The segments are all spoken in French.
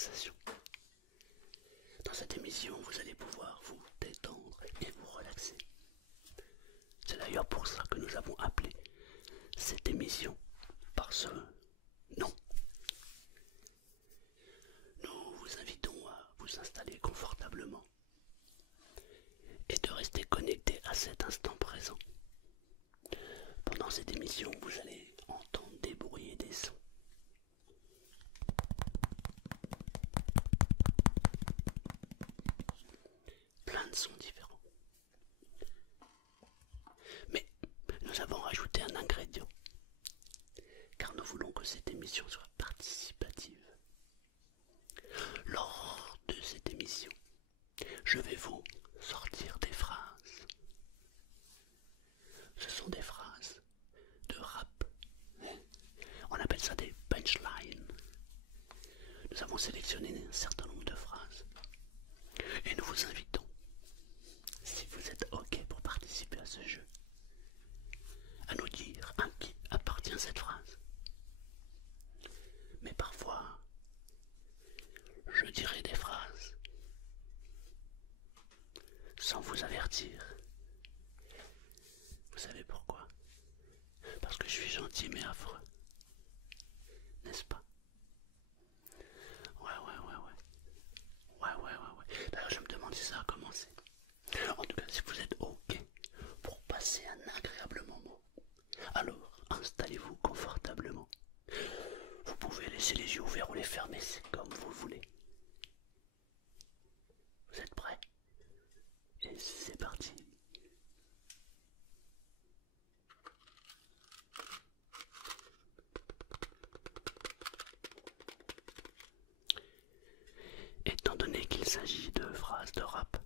relaxation. Dans cette émission, vous allez pouvoir vous détendre et vous relaxer. C'est d'ailleurs pour ça que nous avons appelé cette émission par ce nom. Nous vous invitons à vous installer confortablement et de rester connecté à cet instant présent. Pendant cette émission, vous allez entendre des bruits et des sons. Plein de sons différents. Mais nous avons rajouté un ingrédient, car nous voulons que cette émission soit participative. Lors de cette émission, je vais vous sortir des phrases. Ce sont des phrases de rap. On appelle ça des punchlines. Nous avons sélectionné un certain nombre de phrases. Et nous vous invitons, si vous êtes OK pour participer à ce jeu, à nous dire à qui appartient cette phrase. Mais parfois, je dirai des phrases sans vous avertir. Vous savez pourquoi? Parce que je suis gentil mais affreux. N'est-ce pas? Ouais. D'ailleurs, je me demande si ça a commencé. En tout cas, si vous êtes OK pour passer un agréable moment, alors installez-vous confortablement. Vous pouvez laisser les yeux ouverts ou les fermer, c'est comme vous voulez. Vous êtes prêts? Et c'est parti. Étant donné qu'il s'agit de phrases de rap,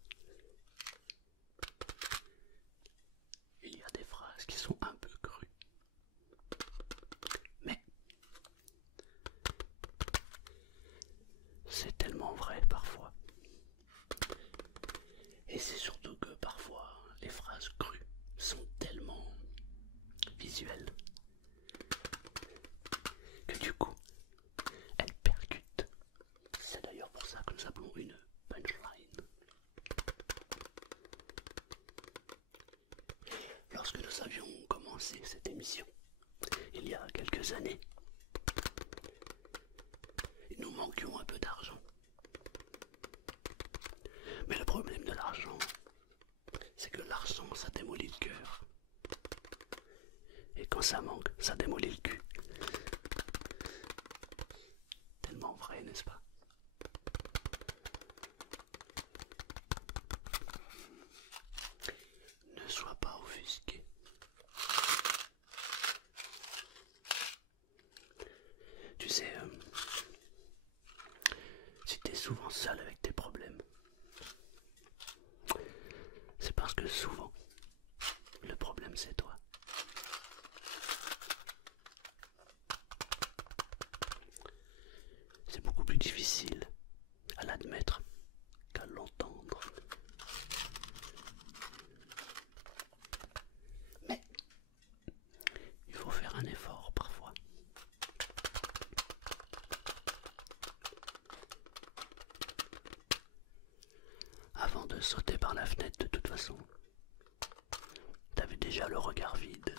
il y a des phrases qui sont un peu crues. Mais c'est tellement vrai parfois. Et c'est surtout que parfois les phrases crues sont tellement visuelles que du coup elles percutent. C'est d'ailleurs pour ça que nous appelons une punchline. Lorsque nous avions commencé cette émission, il y a quelques années, nous manquions un peu d'argent. Mais le problème de l'argent, c'est que l'argent, ça démolit le cœur. Et quand ça manque, ça démolit le cul. Tellement vrai, n'est-ce pas? Ne sois pas offusqué. Tu sais, si t'es souvent seul avec tes problèmes, c'est parce que souvent, le problème c'est toi. C'est beaucoup plus difficile à l'admettre qu'à l'entendre. Mais il faut faire un effort parfois. Avant de sauter par la fenêtre, de toute façon, t'avais déjà le regard vide.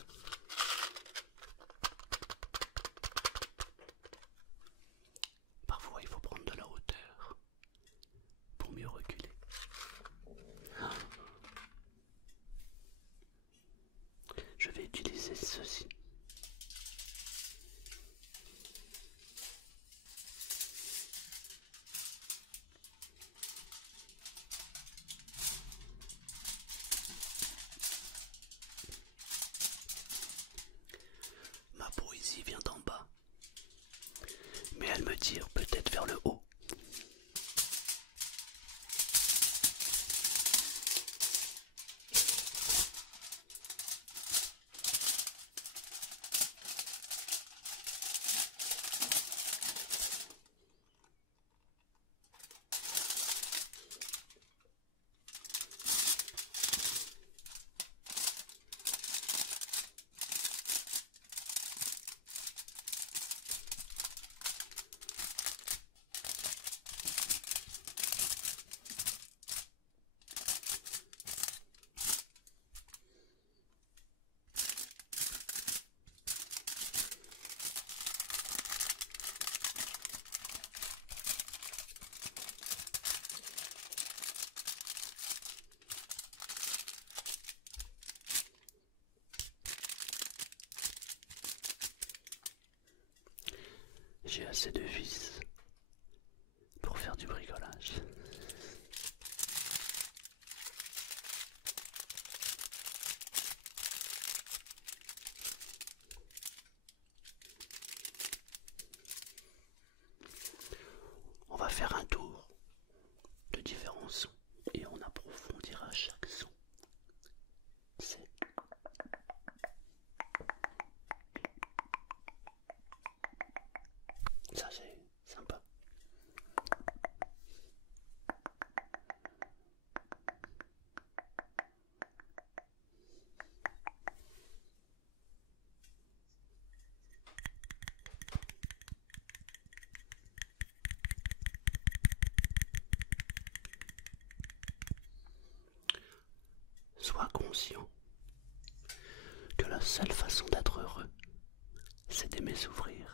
Parfois, il faut prendre de la hauteur pour mieux reculer. Je vais utiliser ceci. Ma poésie vient d'en bas, mais elle me tire peut-être vers le haut. j'ai assez de vis pour faire du bricolage. On va faire un tour de différents sons et on approfondira chaque son. Ça c'est sympa. Sois conscient que la seule façon d'être heureux, c'est d'aimer s'ouvrir.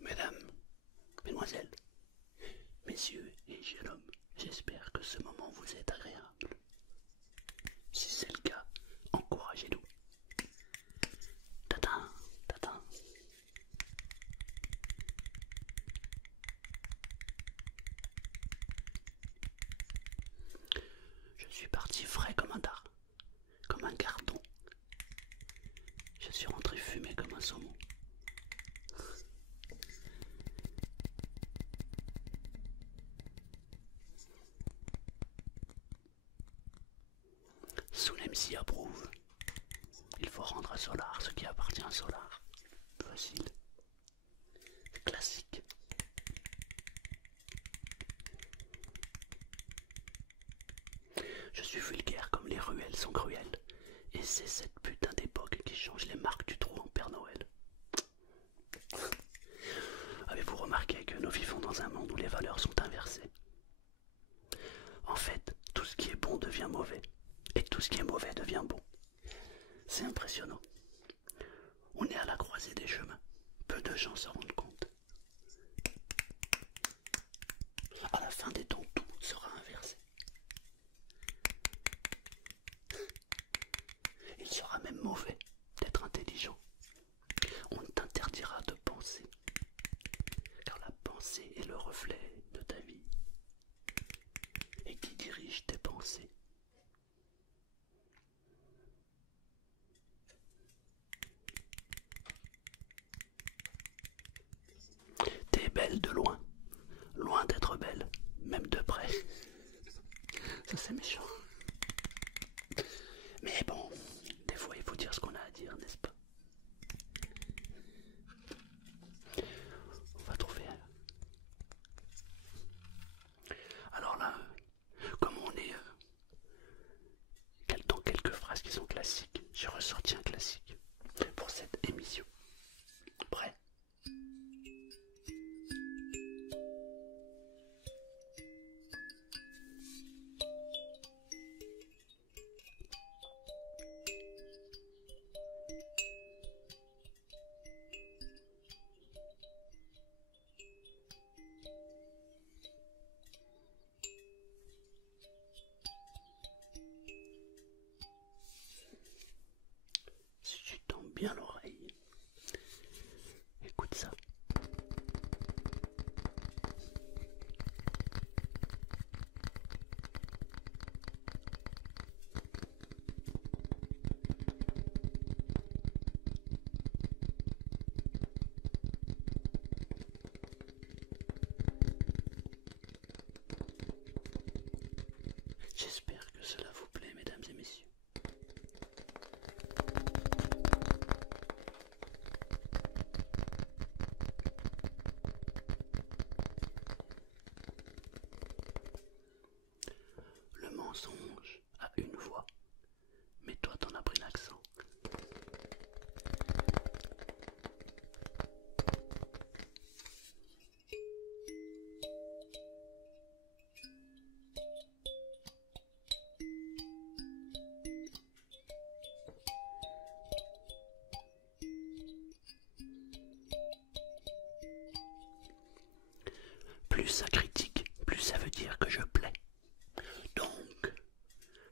Mesdames, mesdemoiselles, messieurs et jeunes hommes, j'espère que ce moment vous est agréable. Si c'est le cas, encouragez-nous. Tatin, tatin. Je suis parti frais comme un dard, comme un gardon. Je suis rentré fumé comme un saumon. Soul MC approuve. Il faut rendre à Solar ce qui appartient à Solar. Facile. Classique. Je suis vulgaire comme les ruelles sont cruelles. Et c'est cette putain d'époque qui change les marques du trou en Père Noël. Avez-vous remarqué que nous vivons dans un monde où les valeurs sont inversées? En fait, tout ce qui est bon devient mauvais. Et tout ce qui est mauvais devient bon. C'est impressionnant. On est à la croisée des chemins. Peu de gens se rendent compte. À la fin des temps, tout sera inversé. Il sera même mauvais d'être intelligent. On t'interdira de penser. Car la pensée est le reflet de ta vie. Et qui dirige tes pensées. T'es belle de loin, loin d'être belle, même de près. Ça c'est méchant. Mais bon, des fois il faut dire ce qu'on a à dire, n'est-ce pas? On va trouver. Alors là, comme on est dans quelques phrases qui sont classiques, j'ai ressorti un classique pour cette émission. Prêt? Si tu tends bien l'oreille, écoute ça. J'espère que cela vous plaît, mesdames et messieurs. Le mensonge a une voix, mais toi t'en as pris l'accent. plus ça critique, plus ça veut dire que je plais. Donc,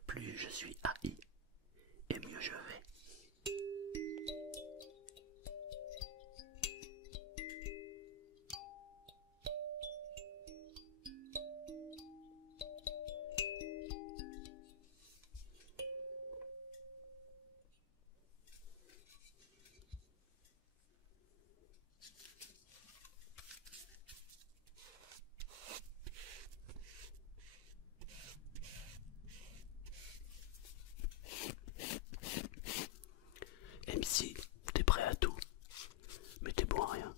plus je suis haï, et mieux je vais. MC, t'es prêt à tout, mais t'es bon à rien.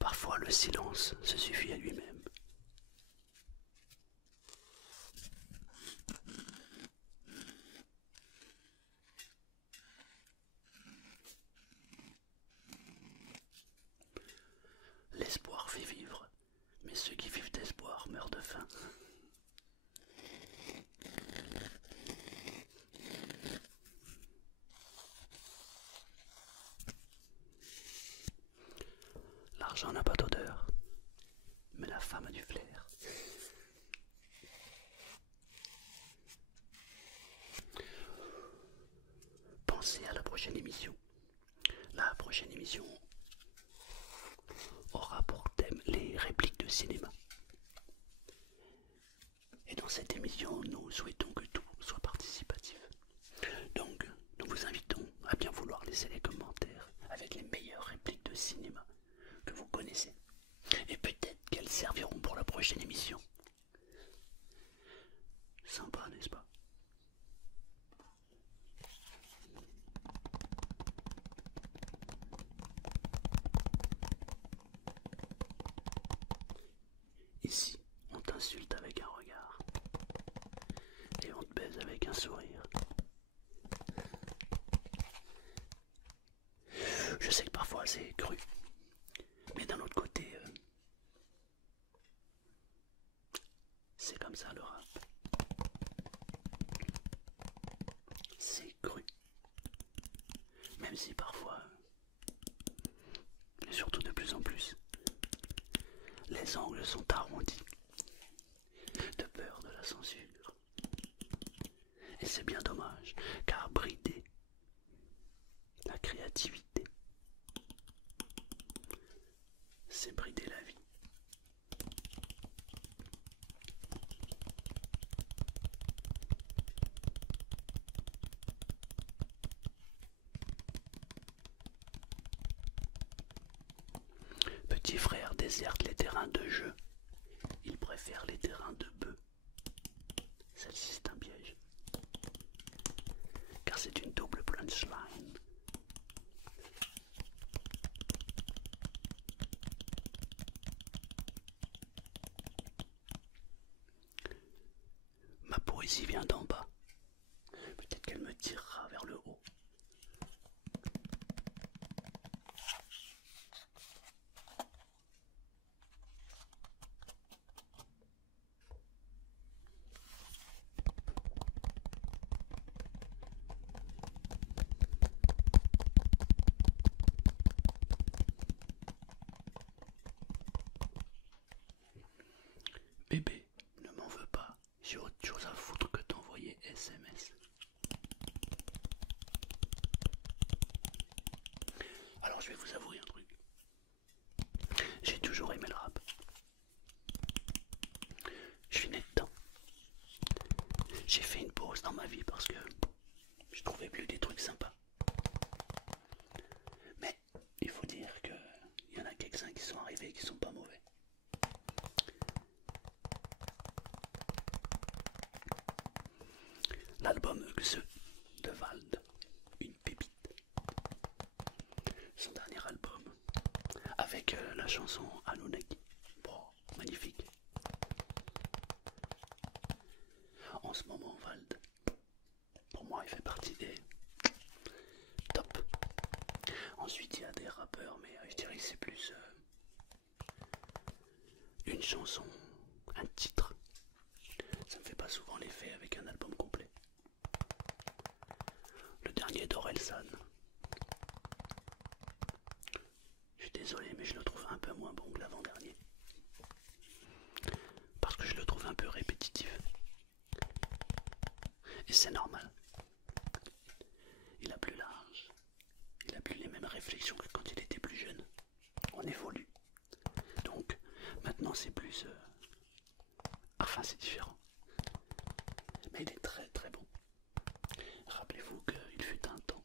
Parfois le silence se suffit à lui-même. L'espoir fait vivre, mais ceux qui vivent d'espoir meurent de faim. L'argent n'a pas d'odeur, mais la femme a du flair. Pensez à la prochaine émission. La prochaine émission aura pour thème les répliques de cinéma. Et dans cette émission, nous souhaitons que tout soit participatif. Donc, nous vous invitons à bien vouloir laisser les commentaires avec les meilleures répliques de cinéma que vous connaissez. Et peut-être qu'elles serviront pour la prochaine émission. Sympa, n'est-ce pas? Ici, on t'insulte avec un regard. Et on te baise avec un sourire. Je sais que parfois c'est cru. Mais d'un autre côté, c'est comme ça le rap. C'est cru. Même si parfois, et surtout de plus en plus, les angles sont arrondis, de peur de la censure. Et c'est bien dommage, car brider la créativité, c'est brider la vie. Petit frère déserte les terrains de jeu. Il préfère les terrains de bœuf. Celle-ci c'est un piège. Car c'est une double punchline. Ma poésie vient d'en bas. Peut-être qu'elle me tirera vers le haut. Bébé, ne m'en veux pas, j'ai autre chose à foutre que t'envoyer SMS. Alors je vais vous avouer un truc. J'ai toujours aimé le rap. Je suis né dedans. J'ai fait une pause dans ma vie parce que je trouvais plus des trucs sympas. Mais il faut dire qu'il y en a quelques-uns qui sont arrivés et qui sont pas mauvais. L'album Xe de Vald, avec la chanson Anunnaki. Bon, magnifique. En ce moment, Vald, pour moi, il fait partie des top. Ensuite, il y a des rappeurs, mais je dirais que c'est plus une chanson, un titre. Ça me fait pas souvent l'effet avec un album complet. Le dernier d'Orelsan. Je suis désolé, mais je le trouve un peu moins bon que l'avant-dernier. Parce que je le trouve un peu répétitif. Et c'est normal. Il a plus l'âge. Il a plus les mêmes réflexions que quand il était plus jeune. On évolue. Donc, maintenant c'est plus... Enfin, c'est différent. Mais il est très très bon. Rappelez-vous qu'il fut un temps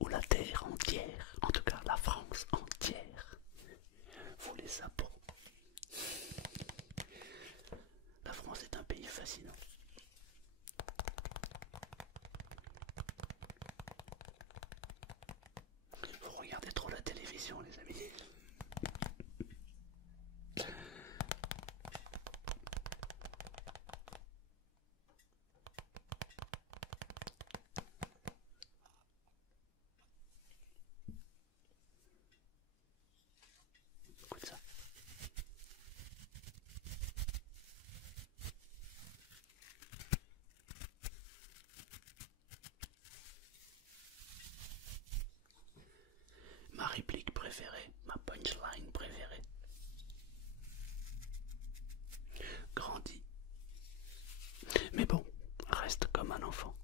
où la terre entière, en tout cas la France entière, voulait sa peau. La France est un pays fascinant. Vous regardez trop la télévision, les amis. Écoute ça. Ma réplique préférée, ma punchline préférée. Grandis. Mais bon, reste comme un enfant.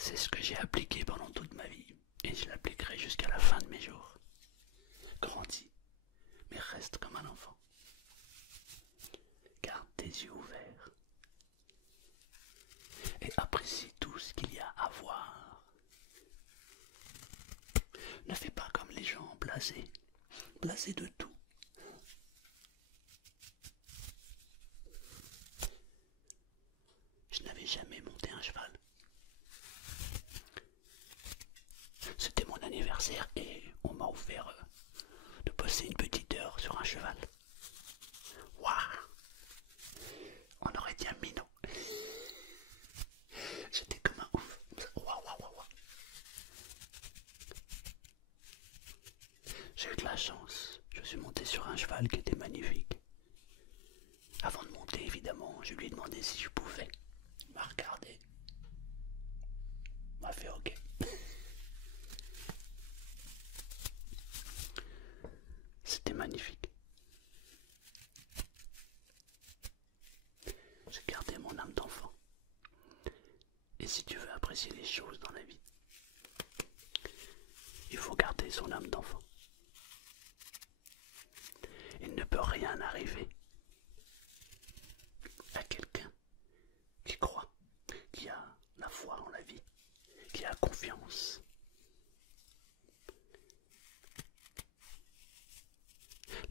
C'est ce que j'ai appliqué pendant toute ma vie. Et je l'appliquerai jusqu'à la fin de mes jours. Grandis, mais reste comme un enfant. Garde tes yeux ouverts. Et apprécie tout ce qu'il y a à voir. Ne fais pas comme les gens blasés. Blasés de tout. Je n'avais jamais monté un cheval. C'était mon anniversaire et on m'a offert de passer une petite heure sur un cheval. Waouh! On aurait dit un minot. J'étais comme un ouf. Waouh, waouh, waouh. J'ai eu de la chance. Je suis monté sur un cheval qui était magnifique. Avant de monter, évidemment, je lui ai demandé si je pouvais. Il m'a regardé. Il m'a fait OK. C'était magnifique. J'ai gardé mon âme d'enfant. Et si tu veux apprécier les choses dans la vie, il faut garder son âme d'enfant. Il ne peut rien arriver à quelqu'un qui croit, qui a la foi en la vie, qui a confiance.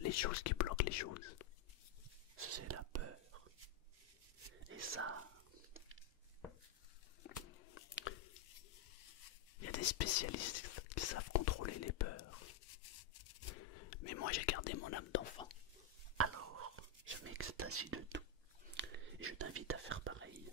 Les choses qui bloquent les choses, c'est la peur. Et ça, il y a des spécialistes qui savent contrôler les peurs. Mais moi j'ai gardé mon âme d'enfant. Alors, je m'extasie de tout. Et je t'invite à faire pareil.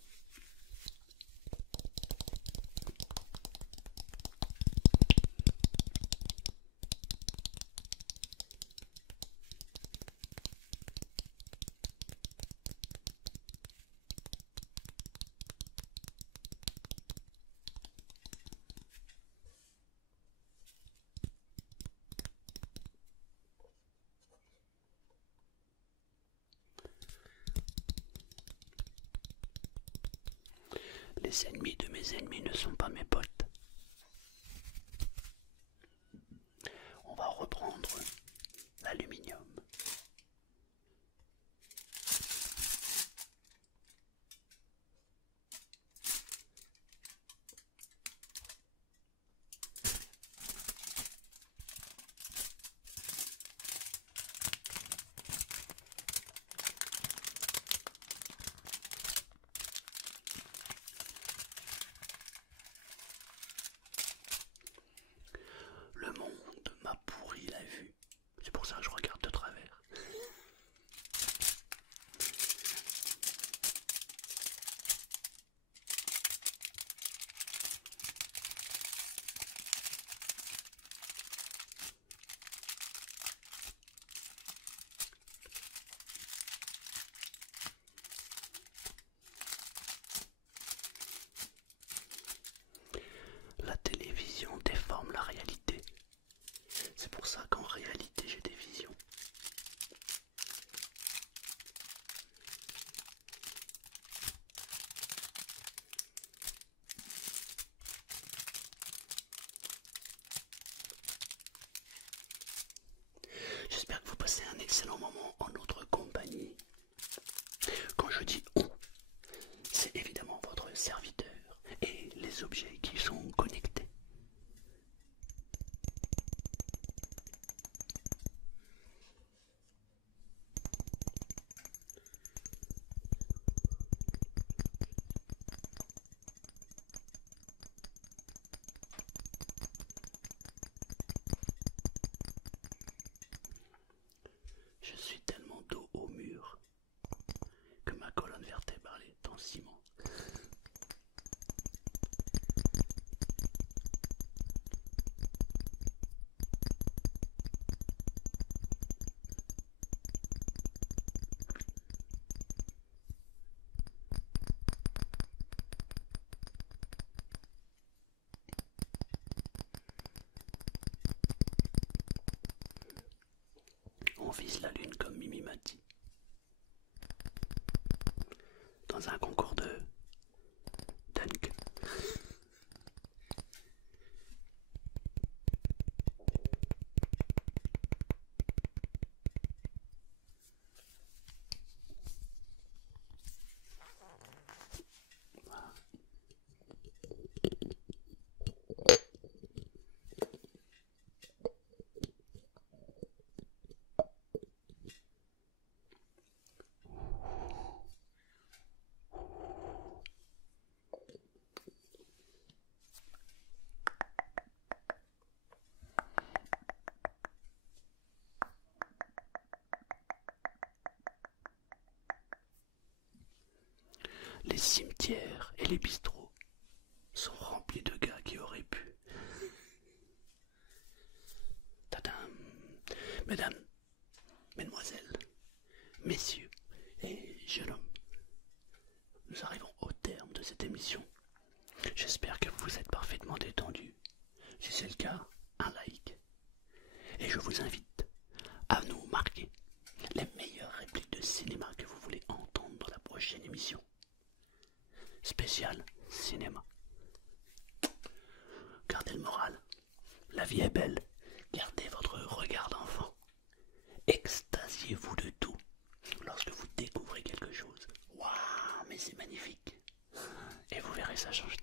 Les ennemis de mes ennemis ne sont pas mes potes. On va reprendre l'aluminium. vise la lune comme Mimi m'a dit. Dans un concours de dunk. Les cimetières et les bistrots sont remplis de gars qui auraient pu. Tadam. Mesdames, mesdemoiselles, messieurs et jeunes hommes, nous arrivons au terme de cette émission. J'espère que vous êtes parfaitement détendus. Si c'est le cas, un like. Et je vous invite à nous marquer les meilleures répliques de cinéma que vous voulez entendre dans la prochaine émission. Spécial cinéma. Gardez le moral. La vie est belle. Gardez votre regard d'enfant. Extasiez-vous de tout lorsque vous découvrez quelque chose. Waouh, mais c'est magnifique. Et vous verrez, ça change